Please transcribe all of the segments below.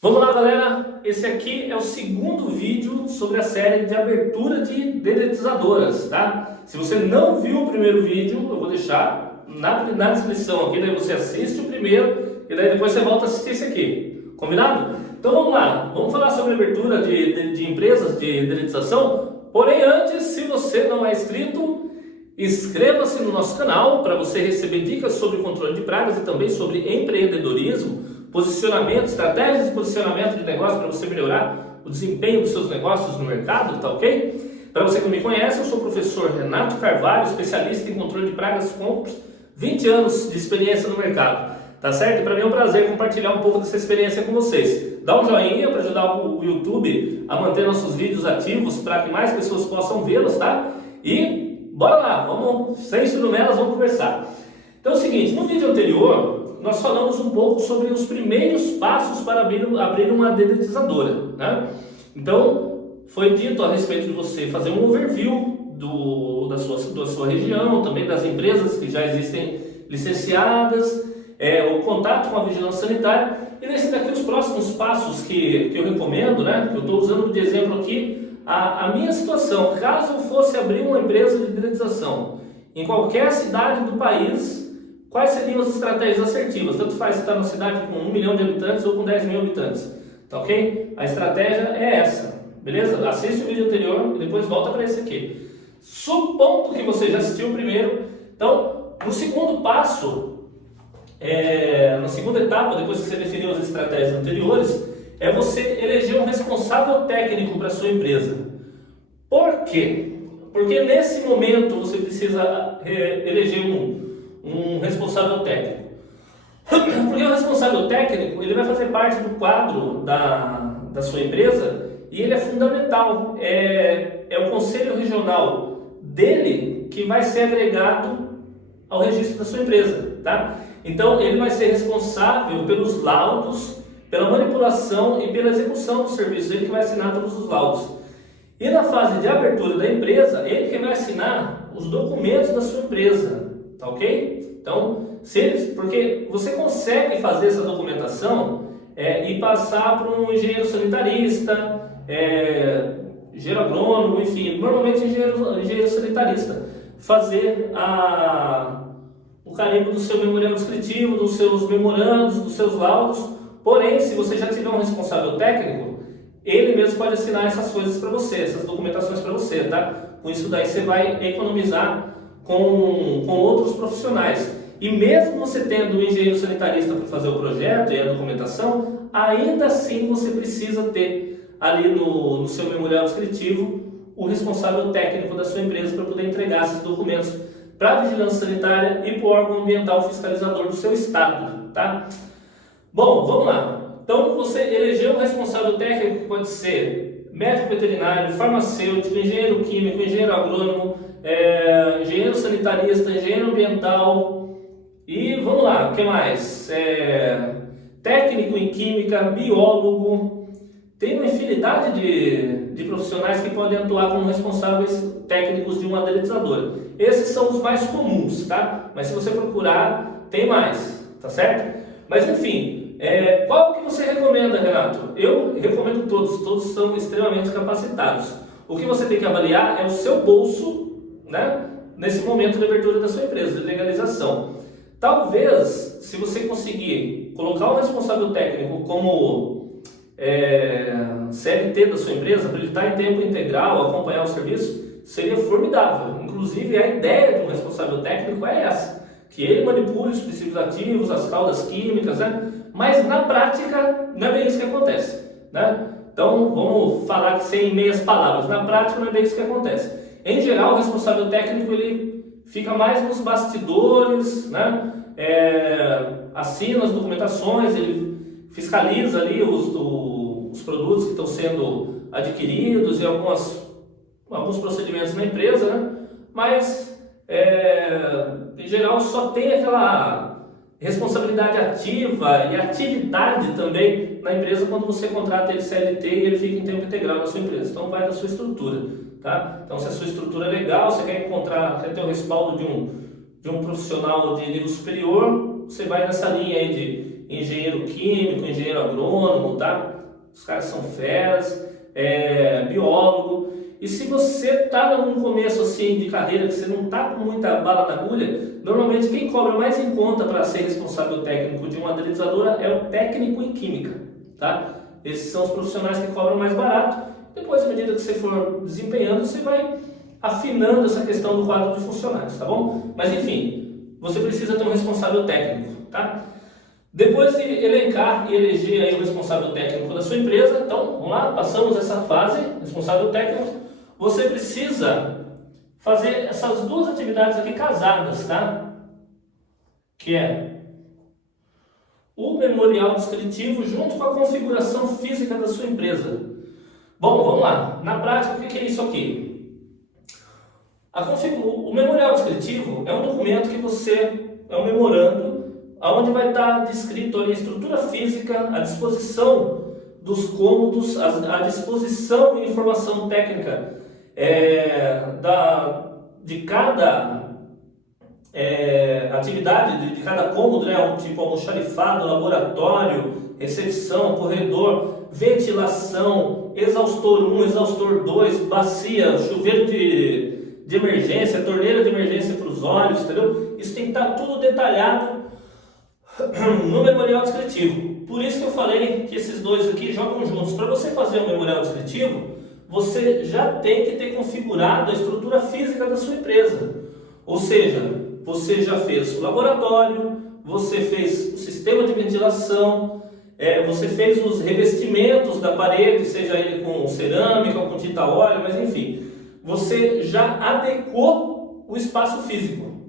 Vamos lá, galera, esse aqui é o segundo vídeo sobre a série de abertura de dedetizadoras, tá? Se você não viu o primeiro vídeo, eu vou deixar na descrição aqui, daí você assiste o primeiro e daí depois você volta a assistir esse aqui, combinado? Então vamos lá, vamos falar sobre a abertura de empresas de dedetização, porém antes, se você não é inscrito, inscreva-se no nosso canal para você receber dicas sobre controle de pragas e também sobre empreendedorismo, posicionamento, estratégias de posicionamento de negócio para você melhorar o desempenho dos seus negócios no mercado, tá ok? Para você que não me conhece, eu sou o professor Renato Carvalho, especialista em controle de pragas com 20 anos de experiência no mercado, tá certo? E para mim é um prazer compartilhar um pouco dessa experiência com vocês. Dá um joinha para ajudar o YouTube a manter nossos vídeos ativos para que mais pessoas possam vê-los, tá? E bora lá, vamos, sem churumelas, vamos conversar. Então é o seguinte, no vídeo anterior nós falamos um pouco sobre os primeiros passos para abrir uma dedetizadora, né? Então foi dito a respeito de você fazer um overview da sua região, também das empresas que já existem licenciadas, o contato com a vigilância sanitária, e nesse daqui os próximos passos que eu recomendo, né? Que eu estou usando de exemplo aqui a minha situação. Caso eu fosse abrir uma empresa de dedetização em qualquer cidade do país, quais seriam as estratégias assertivas? Tanto faz se está numa cidade com 1 milhão de habitantes ou com 10 mil habitantes, tá ok? A estratégia é essa, beleza? Assiste o vídeo anterior e depois volta para esse aqui. Supondo que você já assistiu o primeiro, então no segundo passo, na segunda etapa, depois que você definiu as estratégias anteriores, é você eleger um responsável técnico para a sua empresa. Por quê? Porque nesse momento você precisa eleger um responsável técnico. Porque o responsável técnico ele vai fazer parte do quadro da sua empresa e ele é fundamental. É o conselho regional dele que vai ser agregado ao registro da sua empresa, tá? Então ele vai ser responsável pelos laudos, pela manipulação e pela execução do serviço. Ele que vai assinar todos os laudos. E na fase de abertura da empresa, ele que vai assinar os documentos da sua empresa, tá ok? Então, porque você consegue fazer essa documentação e passar para um engenheiro sanitarista, engenheiro agrônomo, enfim, normalmente engenheiro sanitarista, fazer o carimbo do seu memorial descritivo, dos seus memorandos, dos seus laudos. Porém, se você já tiver um responsável técnico, ele mesmo pode assinar essas coisas para você, essas documentações para você, tá? Com isso daí você vai economizar com outros profissionais. E mesmo você tendo um engenheiro sanitarista para fazer o projeto e a documentação, ainda assim você precisa ter ali no seu memorial descritivo o responsável técnico da sua empresa para poder entregar esses documentos para a vigilância sanitária e para o órgão ambiental fiscalizador do seu estado, tá? Bom, vamos lá. Então você elegeu um responsável técnico que pode ser médico veterinário, farmacêutico, engenheiro químico, engenheiro agrônomo, engenheiro sanitarista, engenheiro ambiental e vamos lá, o que mais? Técnico em química, biólogo. Tem uma infinidade de profissionais que podem atuar como responsáveis técnicos de uma dedetizadora. Esses são os mais comuns, tá? Mas se você procurar, tem mais, tá certo? Mas enfim, qual que você recomenda, Renato? Eu recomendo todos são extremamente capacitados. O que você tem que avaliar é o seu bolso, né? Nesse momento de abertura da sua empresa, de legalização. Talvez, se você conseguir colocar um responsável técnico como CLT da sua empresa, para ele estar em tempo integral, acompanhar o serviço, seria formidável. Inclusive, a ideia de um responsável técnico é essa, que ele manipule os princípios ativos, as fraldas químicas, né? Mas na prática não é bem isso que acontece, né? Então vamos falar que sem meias palavras, na prática não é bem isso que acontece. Em geral, o responsável técnico ele fica mais nos bastidores, né? Assina as documentações, ele fiscaliza ali os produtos que estão sendo adquiridos e alguns procedimentos na empresa, né? Mas em geral só tem aquela responsabilidade ativa e atividade também na empresa quando você contrata ele CLT e ele fica em tempo integral na sua empresa. Então vai da sua estrutura, tá? Então se a sua estrutura é legal, você quer ter o respaldo de um profissional de nível superior, você vai nessa linha aí de engenheiro químico, engenheiro agrônomo, tá? Os caras são feras, biólogo. E se você está num começo assim de carreira, que você não está com muita bala na agulha, normalmente quem cobra mais em conta para ser responsável técnico de uma dedetizadora é o técnico em química, tá? Esses são os profissionais que cobram mais barato. Depois, à medida que você for desempenhando, você vai afinando essa questão do quadro de funcionários, tá bom? Mas enfim, você precisa ter um responsável técnico, tá? Depois de elencar e eleger aí o responsável técnico da sua empresa, então, vamos lá, passamos essa fase, responsável técnico, você precisa fazer essas duas atividades aqui casadas, tá? Que é o memorial descritivo junto com a configuração física da sua empresa. Bom, vamos lá. Na prática, o que é isso aqui? O memorial descritivo é um documento que é um memorando, onde vai estar descrito ali a estrutura física, a disposição dos cômodos, a disposição e informação técnica de cada atividade, de cada cômodo, né? Tipo almoxarifado, laboratório, recepção, corredor, ventilação, exaustor 1, exaustor 2, bacia, chuveiro de emergência, torneira de emergência para os olhos, entendeu? Isso tem que estar tudo detalhado no memorial descritivo. Por isso que eu falei que esses dois aqui jogam juntos. Para você fazer um memorial descritivo, você já tem que ter configurado a estrutura física da sua empresa. Ou seja, você já fez o laboratório, você fez o sistema de ventilação, você fez os revestimentos da parede, seja ele com cerâmica ou com tinta óleo, mas enfim, você já adequou o espaço físico,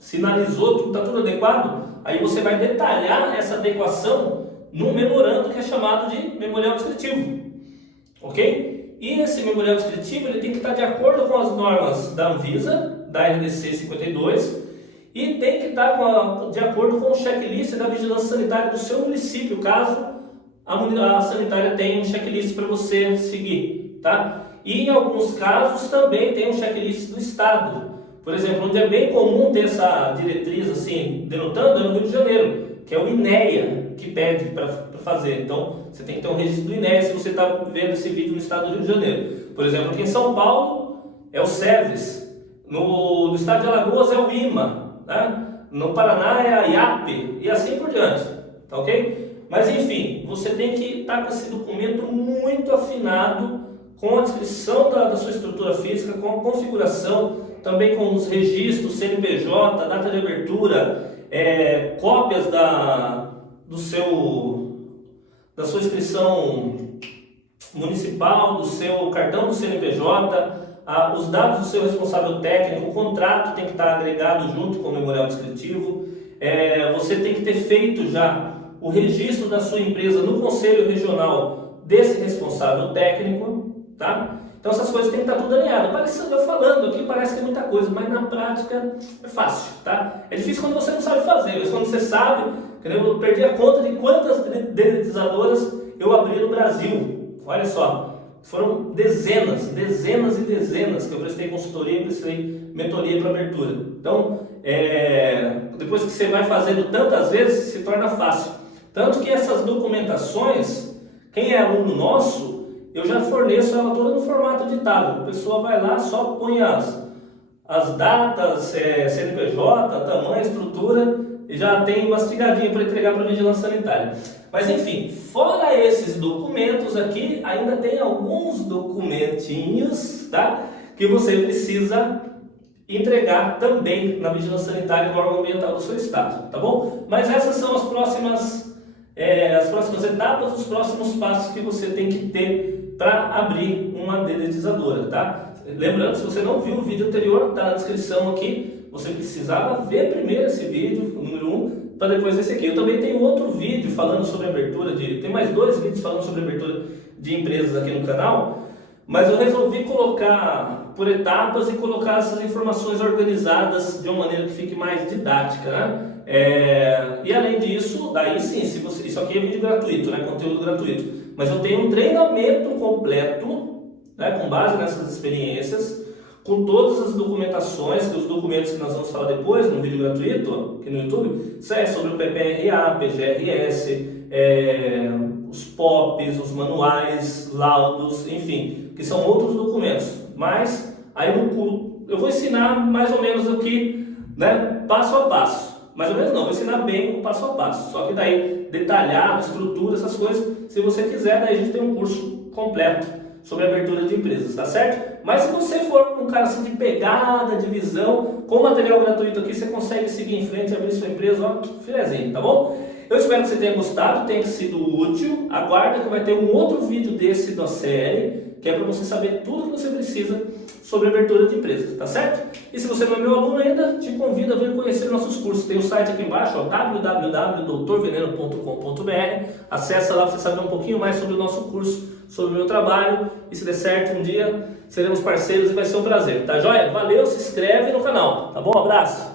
sinalizou, está tudo adequado. Aí você vai detalhar essa adequação num memorando que é chamado de memorial descritivo, ok? E esse memorial descritivo ele tem que estar de acordo com as normas da Anvisa, da RDC 52, e tem que estar de acordo com o checklist da vigilância sanitária do seu município, caso a sanitária tenha um checklist para você seguir, tá? E em alguns casos também tem um checklist do estado. Por exemplo, onde é bem comum ter essa diretriz assim, denotando, é no Rio de Janeiro, que é o INEA que pede para fazer. Então, você tem que ter um registro do INEA se você está vendo esse vídeo no estado do Rio de Janeiro. Por exemplo, aqui em São Paulo é o SEVES, no estado de Alagoas é o IMA, né? No Paraná é a IAP e assim por diante, tá ok? Mas enfim, você tem que estar com esse documento muito afinado, com a descrição da sua estrutura física, com a configuração, também com os registros, CNPJ, data de abertura, cópias da sua inscrição municipal, do seu cartão do CNPJ, os dados do seu responsável técnico, o contrato tem que estar agregado junto com o memorial descritivo, você tem que ter feito já o registro da sua empresa no Conselho Regional desse responsável técnico, tá? Então essas coisas têm que estar tudo alinhado. Eu falando aqui parece que é muita coisa, mas na prática é fácil, tá? É difícil quando você não sabe fazer, mas quando você sabe, eu perdi a conta de quantas dedetizadoras eu abri no Brasil. Olha só, foram dezenas e dezenas que eu prestei consultoria, prestei mentoria para abertura. Então, depois que você vai fazendo tantas vezes, se torna fácil. Tanto que essas documentações, quem é aluno nosso, eu já forneço ela toda no formato editável. A pessoa vai lá, só põe as datas, CNPJ, tamanho, estrutura, e já tem mastigadinho para entregar para a vigilância sanitária. Mas enfim, fora esses documentos aqui, ainda tem alguns documentinhos, tá? Que você precisa entregar também na vigilância sanitária no órgão ambiental do seu estado, tá bom? Mas essas são as próximas etapas, os próximos passos que você tem que ter para abrir uma dedetizadora, tá? Lembrando, se você não viu o vídeo anterior, tá na descrição aqui, você precisava ver primeiro esse vídeo, o número 1, para depois esse aqui. Eu também tenho outro vídeo falando sobre abertura tem mais 2 vídeos falando sobre abertura de empresas aqui no canal, mas eu resolvi colocar por etapas e colocar essas informações organizadas de uma maneira que fique mais didática, né? E além disso, daí sim, isso aqui é vídeo gratuito, né? Conteúdo gratuito, mas eu tenho um treinamento completo, né? Com base nessas experiências, com todas as documentações, que os documentos que nós vamos falar depois, no vídeo gratuito aqui no YouTube, isso é sobre o PPRA, PGRS, os POPs, os manuais, laudos, enfim, que são outros documentos. Mas aí eu vou ensinar mais ou menos aqui, né, passo a passo. Mais ou menos não, vou ensinar bem o passo a passo. Só que daí, detalhado, estrutura, essas coisas, se você quiser, daí a gente tem um curso completo sobre abertura de empresas, tá certo? Mas se você for um cara assim de pegada, de visão, com material gratuito aqui, você consegue seguir em frente e abrir sua empresa, ó, filezinho, tá bom? Eu espero que você tenha gostado, tenha sido útil. Aguarda que vai ter um outro vídeo desse da série, que é para você saber tudo que você precisa sobre abertura de empresas, tá certo? E se você não é meu aluno ainda, te convido a vir conhecer nossos cursos. Tem o site aqui embaixo, www.doutorveneno.com.br. Acesse lá para você saber um pouquinho mais sobre o nosso curso, sobre o meu trabalho. E se der certo, um dia seremos parceiros e vai ser um prazer, tá joia? Valeu, se inscreve no canal, tá bom? Abraço!